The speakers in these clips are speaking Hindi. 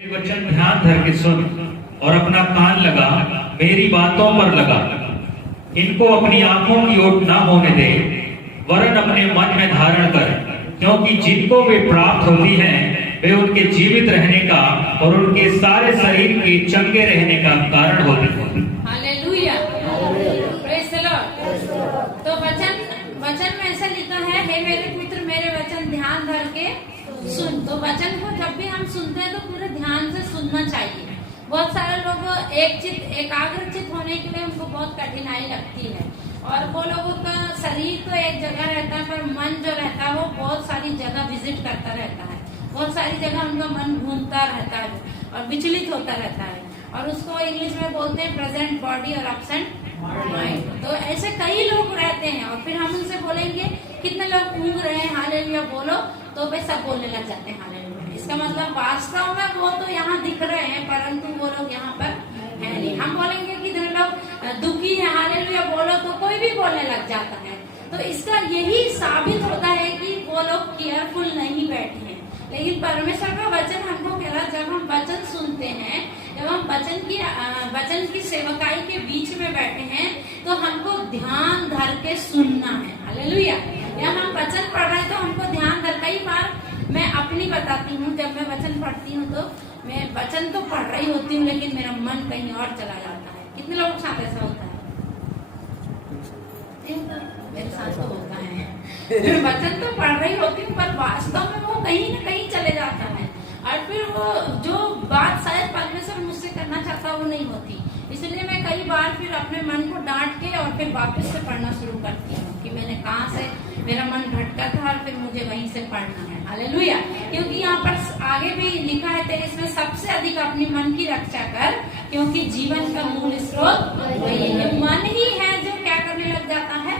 मेरे वचन ध्यान धर के सुन और अपना कान लगा, मेरी बातों पर लगा। इनको अपनी आंखों की ओट ना होने दे, वरन अपने मन में धारण कर, क्योंकि जिनको वे प्राप्त होती हैं वे उनके जीवित रहने का और उनके सारे शरीर के चंगे रहने का कारण होती है। Hallelujah, praise the Lord. तो वचन में ऐसा लिखा है, हे मेरे पुत्र मेरे वचन ध्यान धर के सुन। तो वचन को जब भी हम सुनते हैं तो पूरे ध्यान से सुनना चाहिए। बहुत सारे लोग एकाग्रचित होने के लिए उनको बहुत कठिनाई लगती है, और वो लोगों का शरीर तो एक जगह रहता है पर मन जो रहता है वो बहुत सारी जगह विजिट करता रहता है। बहुत सारी जगह उनका मन घूमता रहता है और विचलित होता रहता है, और उसको इंग्लिश में बोलते हैं प्रेजेंट बॉडी और एब्सेंट माइंड। तो ऐसे कई लोग रहते हैं, और फिर हम उनसे बोलेंगे कितने लोग ऊँग रहे हैं हालेलुया बोलो, तो वे सब बोलने लग जाते हैं हालेलुया। इसका मतलब वास्तव में वो तो यहाँ दिख रहे हैं परंतु वो लोग यहाँ पर है नहीं। हम बोलेंगे कि कितने लोग दुखी है हालेलुया बोलो, तो कोई भी बोलने लग जाता है। तो इसका यही साबित होता है कि वो लोग केयरफुल नहीं बैठे हैं। लेकिन परमेश्वर का वचन हमको कह रहा, जब हम वचन सुनते हैं, जब हम वचन की सेवकाई के बीच में बैठे हैं, तो हमको ध्यान धर के सुनना है हालेलुया। या हम वचन पढ़ रहे हैं तो हमको ध्यान धर। कई बार मैं अपनी बताती हूँ, जब मैं वचन पढ़ती हूँ तो मैं वचन तो पढ़ रही होती हूँ लेकिन मेरा मन कहीं और चला जाता है। कितने लोगों के साथ ऐसा होता है? मेरे साथ तो होता है। मैं वचन तो पढ़ रही होती हूँ पर वास्तव में वो कहीं न कहीं चले जाता है, और फिर वो जो बात शायद परमेश्वर मुझसे करना चाहता वो नहीं होती। इसलिए मैं कई बार फिर अपने मन को डांट के और फिर वापस से पढ़ना शुरू करती हूँ कि मैंने कहाँ से मेरा मन भटका था और फिर मुझे वहीं से पढ़ना है हालेलुया। क्योंकि यहाँ पर आगे भी लिखा है, तेरे इसमें सबसे अधिक अपनी मन की रक्षा कर, क्योंकि जीवन का मूल स्रोत वही है। मन ही है जो क्या करने लग जाता है,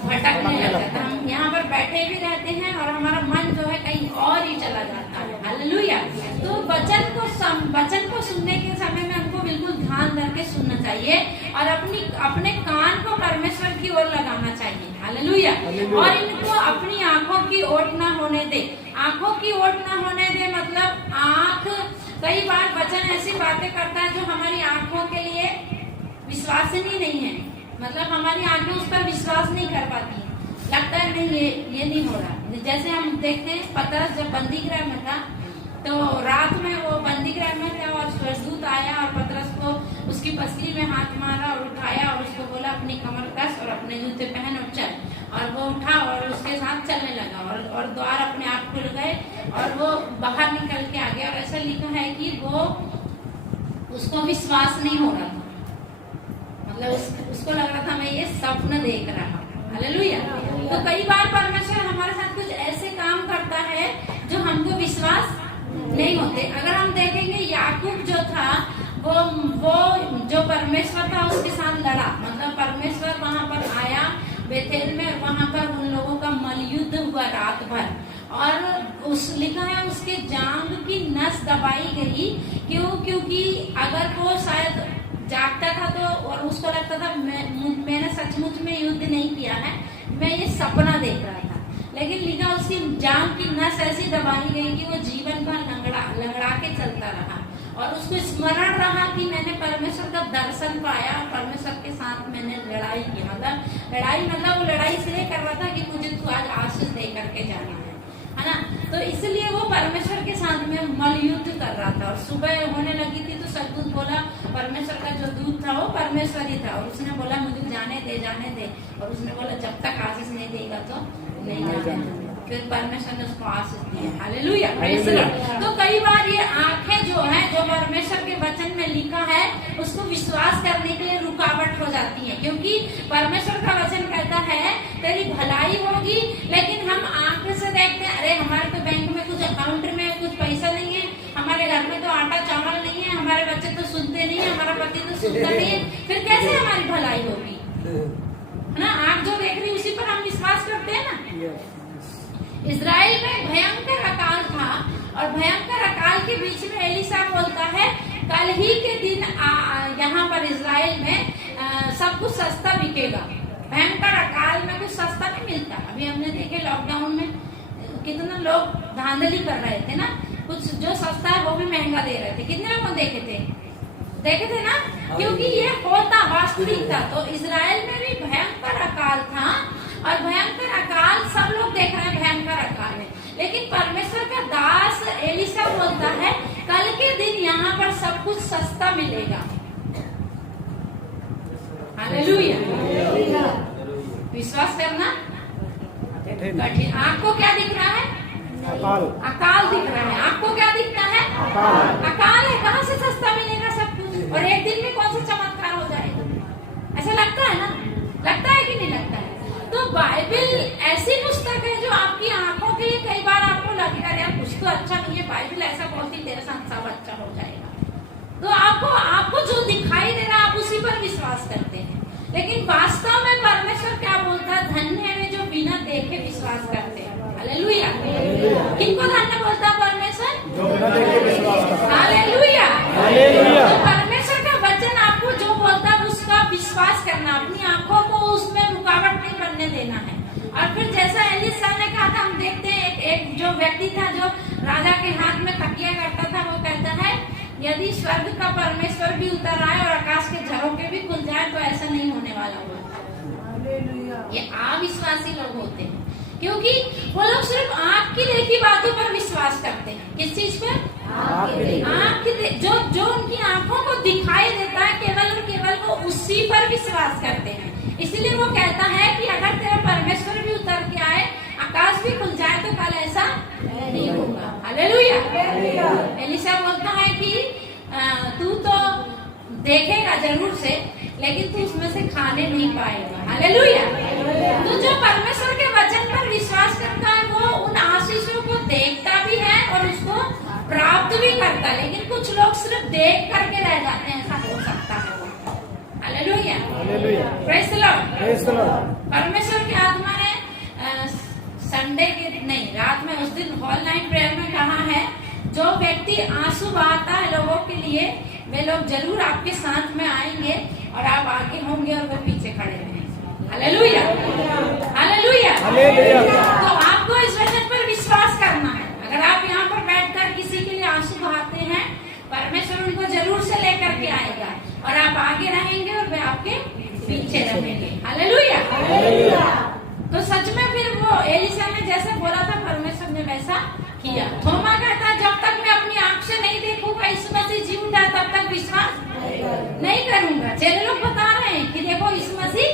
भटकने लग जाता है। हम यहाँ पर बैठे भी रहते हैं और हमारा मन जो है कहीं और ही चला जाता है हालेलुया। तो वचन को सुनने के समय में हमको बिल्कुल ध्यान धर के सुनना चाहिए और अपने कान को परमेश्वर की ओर लगाना चाहिए हालेलुया। और इनको अपनी आंखों की ओट ना होने दे। आंखों की ओट ना होने दे मतलब आंख, कई बार वचन ऐसी बातें करता है जो हमारी आंखों के लिए विश्वसनीय नहीं है। मतलब हमारी आंखें उस पर विश्वास नहीं कर पाती, लगता है नहीं ये नहीं हो रहा। जैसे हम देखते हैं पतरस जब बंदी गृह में था, तो रात में वो बंदी गृह में था और स्वर्गदूत आया और पतरस को उसकी पसली में हाथ मारा और उठाया और उसको बोला अपनी कमर कस और अपने जूते पहन और चल। और वो उठा और उसके साथ चलने लगा और द्वार अपने आप खुल गए और वो बाहर निकल के आ गया। और ऐसा लिखा है कि वो उसको विश्वास नहीं हो रहा था, मतलब उसको लग रहा था मैं ये स्वप्न देख रहा हूँ हालेलुया। तो कई बार परमेश्वर हमारे साथ कुछ ऐसे काम करता है जो हमको विश्वास नहीं होते। अगर हम देखेंगे याकूब जो था वो जो परमेश्वर था उसके साथ लड़ा, मतलब परमेश्वर वहां पर आया बेथेल में, वहां पर उन लोगों का मलयुद्ध हुआ रात भर, और लिखा है उसके जांघ की नस दबाई गई। क्योंकि अगर वो शायद जागता था तो और उसको लगता था मैंने सचमुच में युद्ध नहीं किया है, मैं ये सपना देख रहा था। लेकिन लिखा उसकी जांघ की नस ऐसी दबाई गई कि वो जीवन भर लंगड़ा के चलता रहा, और उसको स्मरण रहा कि मैंने परमेश्वर का दर्शन पाया और परमेश्वर के साथ मैंने लड़ाई की। मतलब वो लड़ाई इसलिए कर रहा था कि मुझे तू आज आशीष दे करके जाना है ना। तो इसलिए वो परमेश्वर के साथ में मलयुद्ध कर रहा था। और सुबह होने लगी थी तो सदूत बोला, परमेश्वर का जो दूत था वो परमेश्वर ही था, और उसने बोला मुझे जाने दे। और उसने बोला जब तक आशीष नहीं देगा तो नहीं जाने। फिर परमेश्वर ने उसको आशीष दी हालेलुया। तो कई बार ये आंखें जो है जो परमेश्वर के वचन में लिखा है उसको विश्वास करने के लिए रुकावट हो जाती है, क्योंकि परमेश्वर का वचन कहता है तेरी भलाई होगी। लेकिन हम आंख से देखते हैं, अरे हमारे तो बैंक में कुछ अकाउंट में कुछ पैसा नहीं है, हमारे घर में तो आटा चावल नहीं है, हमारे बच्चे तो सुनते नहीं है, हमारा पति तो सुनता नहीं है, फिर कैसे हमारी भलाई होगी है ना। आंख जो देख रही उसी पर हम विश्वास करते हैं ना। इजराइल में भयंकर अकाल था, और भयंकर अकाल के बीच में एलिशा बोलता है कल ही के दिन यहाँ पर इजराइल में सब कुछ सस्ता बिकेगा। भयंकर अकाल में कुछ सस्ता नहीं मिलता। अभी हमने देखे लॉकडाउन में कितना लोग धांधली कर रहे थे ना, कुछ जो सस्ता है वो भी महंगा दे रहे थे। कितने लोगों देखे थे ना, क्योंकि ये होता वास्तविक था। तो इजराइल में भी भयंकर अकाल था, और भयंकर अकाल सब लोग देख रहे हैं, भयंकर अकाल है। लेकिन परमेश्वर का दास एलिशा बोलता है कल के दिन यहाँ पर सब कुछ सस्ता मिलेगा। हालेलुया। विश्वास करना कठिन। आपको क्या दिख रहा है? अकाल दिख रहा है। आपको क्या दिखता है? अकाल है। कहाँ से सस्ता मिलेगा सब कुछ? और एक दिन में कौन सा चमत्कार हो जाएगा? ऐसा लगता है ना? लगता है कि नहीं लगता है? तो बाइबल ऐसी पुस्तक है जो आपकी आंखों के लिए कई बार आपको लगेगा यार कुछ तो अच्छा नहीं है, बाइबल ऐसा बोलती तेरे साथ सब अच्छा हो जाएगा। तो आपको जो दिखाई दे रहा है आप उसी पर विश्वास करते हैं। लेकिन वास्तव में परमेश्वर क्या बोलता है? धन्य है वे जो बिना देखे विश्वास करते हैं। हालेलुया। किनको धन्य बोलता है परमेश्वर? हालेलुया। तो परमेश्वर का वचन आपको जो बोलता है उसका विश्वास करना, अपनी आंखों को उसमें रुकावट नहीं बनने देना है। और फिर जैसा एलिशा ने कहा था, हम देखते हैं एक जो व्यक्ति था जो राजा के हाथ में तकिया करता था, वो कहता है यदि स्वर्ग का परमेश्वर भी उतर आए और आकाश के झरोखे भी खुल जाए तो ऐसा नहीं होने वाला हुआ। ये अविश्वासी लोग होते हैं, क्योंकि वो लोग सिर्फ आँख की देखी बातों पर विश्वास करते हैं। किस चीज पर? आँख की जो उनकी आंखों को दिखाई देता है केवल और केवल वो उसी पर विश्वास करते हैं। इसलिए वो कहता है कि अगर तेरा परमेश्वर भी उतर के आए, आकाश भी खुल जाए तो कल ऐसा नहीं होगा। हालेलुया। एलिशा बोलता है कि तू तो देखेगा जरूर से, लेकिन तू उसमें से खाने नहीं पाएगा। हालेलुया। तो जो परमेश्वर के वचन पर विश्वास करता है वो उन आशीषों को देखता भी है और उसको प्राप्त भी करता है। लेकिन कुछ लोग सिर्फ देख करके रह जाते हैं, ऐसा हो सकता है। हालेलुया। Praise the Lord. परमेश्वर की आत्मा ने संडे के नहीं रात में उस दिन हॉल नाइट प्रेयर में कहा है जो व्यक्ति आंसू बहाता है लोगों के लिए, वे लोग जरूर आपके साथ में आएंगे और आप आगे होंगे और वो पीछे खड़े रहेंगे। हालेलुया। हालेलुया। तो आपको इस वचन पर विश्वास करना है। अगर आप यहाँ पर बैठकर किसी के लिए आंसू बहाते हैं, परमेश्वर उनको जरूर से लेकर के आएगा और आप आगे रहेंगे और वे आपके पीछे रहेंगे। हालेलुया। तो सच में फिर वो एलिशा ने जैसे बोला था परमेश्वर ने वैसा किया। थोमा कहता जब तक मैं अपनी आंख से नहीं देखूंगा यीशु मसीह जी उठा तब तक विश्वास नहीं करूंगा। चेले लोग बता रहे हैं कि देखो यीशु मसीह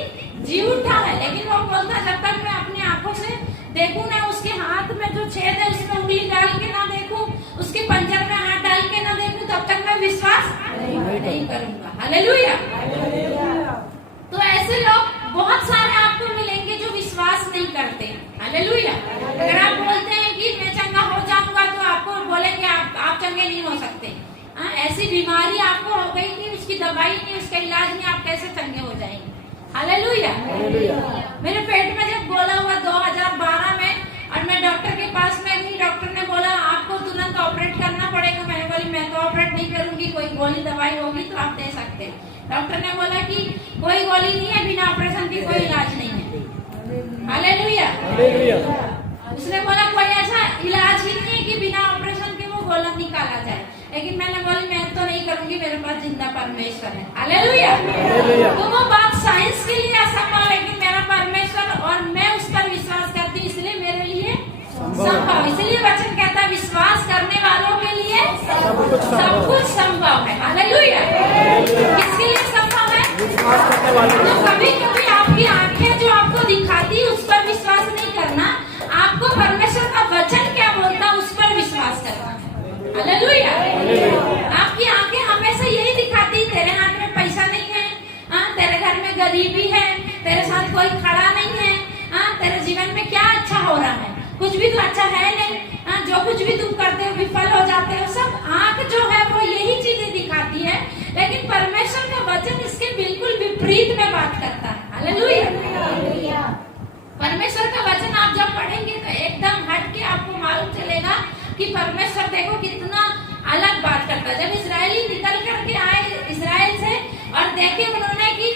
जी उठा है, लेकिन वो बोलता जब तक मैं अपनी आंखों से देखूं ना, उसके हाथ में जो छेद है उसमें उंगली डाल के ना देखूं, उसके पंजर में हाथ डाल के ना देखूं, तब तक मैं विश्वास नहीं करूंगा। हालेलुया। तो ऐसे लोग बहुत सारे आपको मिलेंगे जो विश्वास नहीं करते। हालेलुया। अगर आप बोलते हैं कि मैं चंगा हो जाऊंगा तो आपको बोलेंगे आप चंगे नहीं हो सकते। ऐसी बीमारी आपको हो गई नहीं, उसकी दवाई नहीं, उसका इलाज नहीं, आप कैसे चंगे हो जाएंगे? हालेलुया। मेरे पेट में जब गोला हुआ 2012 में और मैं डॉक्टर के पास में गई, डॉक्टर ने बोला आपको तुरंत ऑपरेट करना पड़ेगा। मैंने बोली मैं तो ऑपरेट नहीं करूंगी, कोई गोली दवाई होगी तो आप दे सकते हैं। डॉक्टर ने बोला कि कोई गोली नहीं है, बिना ऑपरेशन की कोई इलाज नहीं है। हालेलुया। उसने बोला कोई ऐसा इलाज ही नहीं है कि बिना ऑपरेशन के वो गोला निकाला जाए। लेकिन मैंने बोली मैं तो नहीं करूंगी, मेरे पास जिंदा परमेश्वर है। हालेलुया। तो वो बात साइंस के लिए असंभव, लेकिन मेरा परमेश्वर और मैं उस पर विश्वास करती हूँ, इसलिए मेरे लिए संभव। इसलिए वचन कहता है विश्वास करने वालों के लिए सब कुछ संभव है। हालेलुया। किसके लिए संभव है? तो कभी कभी आपकी आंखें जो आपको दिखाती है उस पर विश्वास नहीं करना, आपको परमेश्वर का वचन क्या बोलता है उस पर विश्वास करना। हालेलुया। आपकी आंखें हमेशा यही दिखाती तेरे हाथ में पैसा नहीं है, तेरे घर में गरीबी है, तेरे साथ कोई खड़ा नहीं है, तेरे जीवन में क्या अच्छा हो रहा है, कुछ भी तो अच्छा है नहीं, जो कुछ भी तुम करते हो विफल हो जाते हो। सब आंख जो है वो यही चीजें दिखाती है, लेकिन परमेश्वर का वचन इसके बिल्कुल विपरीत में बात करता है। हालेलुया। परमेश्वर का वचन आप जब पढ़ेंगे तो एकदम हट के आपको मालूम चलेगा कि परमेश्वर देखो कितना अलग बात करता है। जब इजरायली निकल करके आए इजराइल से और देखे उन्होंने कि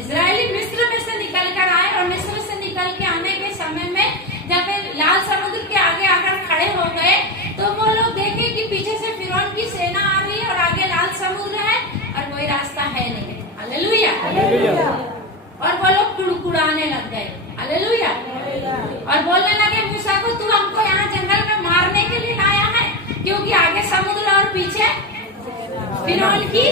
इजरायली मिस्र में से निकल कर आए और मिस्र से निकल के आने के समय में जब लाल समुद्र के आगे आकर खड़े हो गए तो वो ऐसा है नहीं। हालेलुया। और वो लोग कुड़कुड़ाने लग गए। हालेलुया। और बोलने लगे मूसा को, तू हमको यहाँ जंगल में मारने के लिए लाया है, क्योंकि आगे समुद्र और पीछे फिरौन की